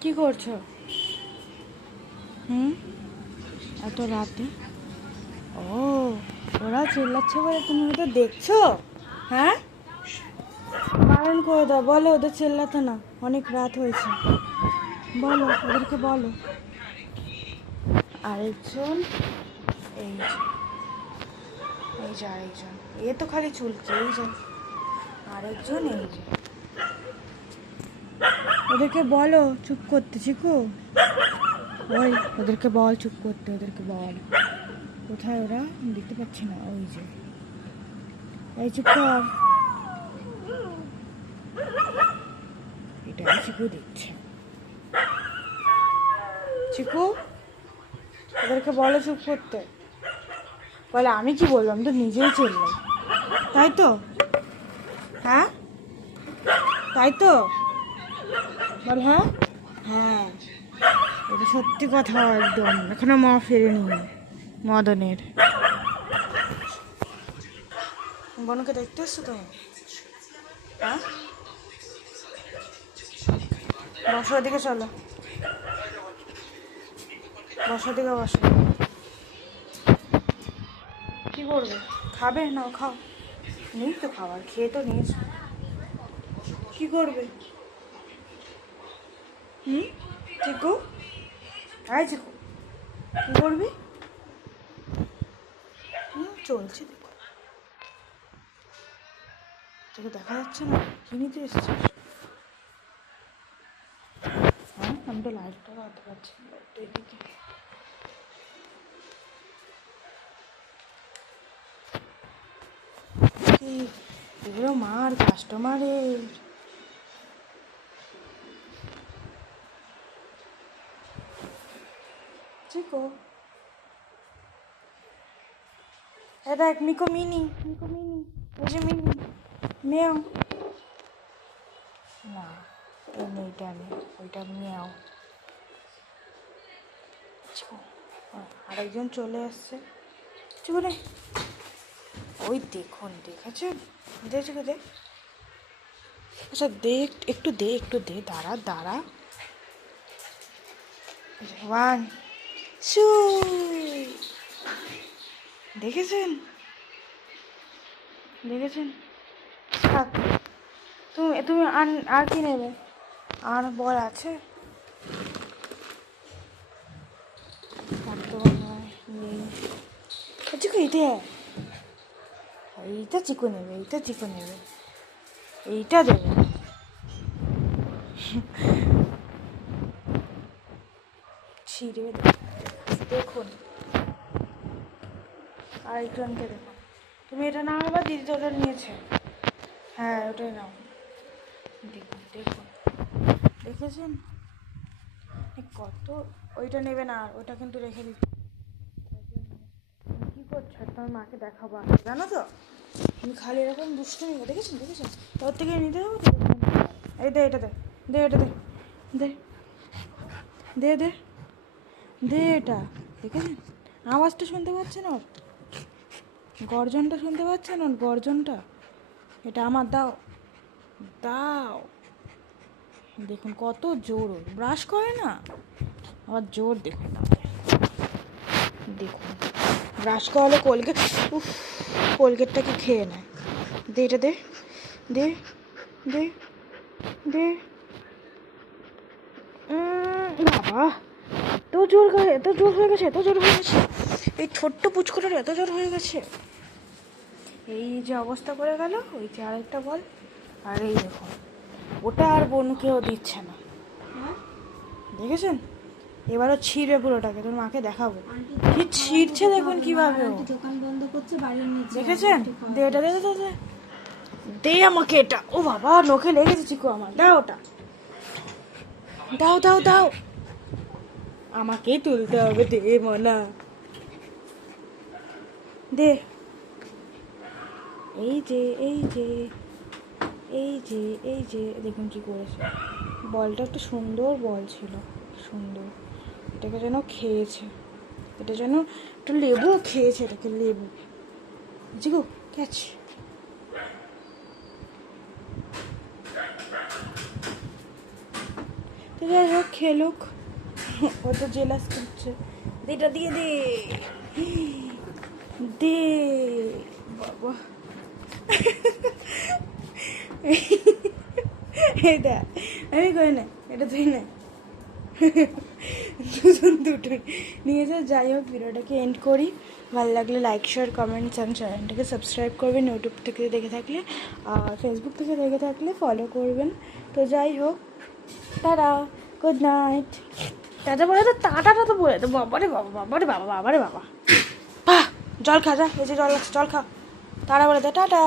কি করছ? হুম? এত রাতে? ও, ওরা চিল্লাচ্ছে বলে তুমি ওদের দেখছ? হ্যাঁ? বারণ করে দাও, বলো ওদের চিল্লাতে না, অনেক রাত হয়েছে। বলো, ওদেরকে বলো। আরেকজন, এই এই যে আরেকজন। এ তো খালি চুলকে এই যে আরেকজন এই যে। ওদেরকে বলো, চুপ করতে চিকু ওই, ওদেরকে বল, চুপ করতে, ওদেরকে বল। কোথায় ওরা? দেখতে পাচ্ছি না, ওই যে। এই চুপ কর। এটা চিকু দিচ্ছে চিকু ওদেরকে বলো চুপ করতে। বলে, আমি কি বলব? আমি তো নিজেই চললাম তাই তো? হ্যাঁ? তাই তো? বল হ্যাঁ? হ্যাঁ। এটা সত্যি কথা একদম। এখনও মা ফেরেনি, মদনের। বনকে দেখতে এসছো তো হ্যাঁ? বসো দিকে চলো। বসো দিকে বসো। কি করবে? খাবে? না খাও। নেই তো খাবার, খেয়ে তো নিয়েছো। কি করবে? হুম চিকু আয় চিকু করবি? হুম চলছে দেখো। তোকে দেখা যাচ্ছে না? কি নিতে এসছিস? হ্যাঁ আমি তো লাইটটা লাগাতে পারছি লাইটটা এদিকে। এগুলো মার কাস্টমারের চিকো এ দেখ মিকো মিনি মিকো মিনি ওই যে না এই নেইটা নেই ওইটা মেও আরেকজন চলে আসছে চিকো ওই দেখুন দেখেছেন দেখেছ দে আচ্ছা দে একটু দে একটু দে, দাঁড়া দাঁড়া. ওয়ান শু দেখেছেন? দেখেছেন? থাক। তুমি তুমি আর আর কি নেবে? আর বল আছে? চিকু এইটা? এইটা চিকু নেবে, এইটা চিকু নেবে। এইটা দেবে। ছিঁড়ে দেখুন। আরেকজনকে দেখুন। তুমি এটা নাও এবার দিদি তো ওটা নিয়েছে। হ্যাঁ ওটাই নাও। দেখুন দেখুন। দেখেছেন? কত, ওইটা নেবে না ওটা কিন্তু রেখে দিচ্ছি। কী করছ? তোমার মাকে দেখাবো জানো তো? তুমি খালি এরকম দুষ্টুমি। দেখেছেন? দেখেছেন? তোর থেকে নিতে হবে এই দে, এটা দে। দে, এটা দে দে। দে দে। দে এটা, দেখেছেন? আওয়াজটা শুনতে পাচ্ছেন ওর? গর্জনটা শুনতে পাচ্ছেন ওর, গর্জনটা? এটা আমার, দাও। দাও। দেখুন, কত জোর ওর। ব্রাশ করে না? আবার জোর দেখুন। দেখুন। ব্রাশ করালে কোলগেট উফ, কোলগেটটাকে খেয়ে নেয়। দে এটা দে। দে দে দে। বাবা। এত জোর এত জোর হয়ে গেছে এত জোর হয়ে গেছে। এই ছোট্ট পুচকোটার এত জোর হয়ে গেছে। এই যে অবস্থা করে গেল ওই যে আরেকটা বল। আর এই দেখুন ওটা আর বোনকেও দিচ্ছে না। দেখেছেন? এবারও ছিঁড়বে পুরোটাকে তোর মাকে দেখাবো। কি ছিঁড়ছে দেখুন কীভাবে দোকান বন্ধ করছে বাড়ির নিচে। দেখেছেন? দে এটা দে দে, আমাকে এটা। ও বাবা নখে লেগেছে চিকু আমার। দাও ওটা। দাও দাও দাও। আমাকেই তুলতে হবে, দে মনা। দে। এই যে এই যে এই যে এই যে, দেখুন কি করেছে। বলটা একটা সুন্দর বল ছিল, সুন্দর। এটাকে যেন খেয়েছে। এটা যেন একটু লেবু খেয়েছে এটাকে, লেবু। জিগো ক্যাচ। যাই হোক, খেলুক। ও তো জেলাস করছে। এটা দিয়ে দে। দে। বাবা। এটা আমি কই না, এটা তুই না। দুজন দুটোই। নিয়ে যা, যাই হোক, ভিডিওটাকে এন্ড করি। ভালো লাগলে লাইক শেয়ার কমেন্টস অ্যান্ড চ্যানেলটাকে সাবস্ক্রাইব করবেন ইউটিউব থেকে দেখে থাকলে, আর ফেসবুক থেকে দেখে থাকলে ফলো করবেন। তো যাই হোক তারা গুড নাইট টাটা বলে তো টাটাটা তো বলে তো বাবারে বাবা বাবারে বাবা বাবারে বাবা। বাহ, জল খা, যা, এই যে জল জল খা। তারা বলে তো টাটা।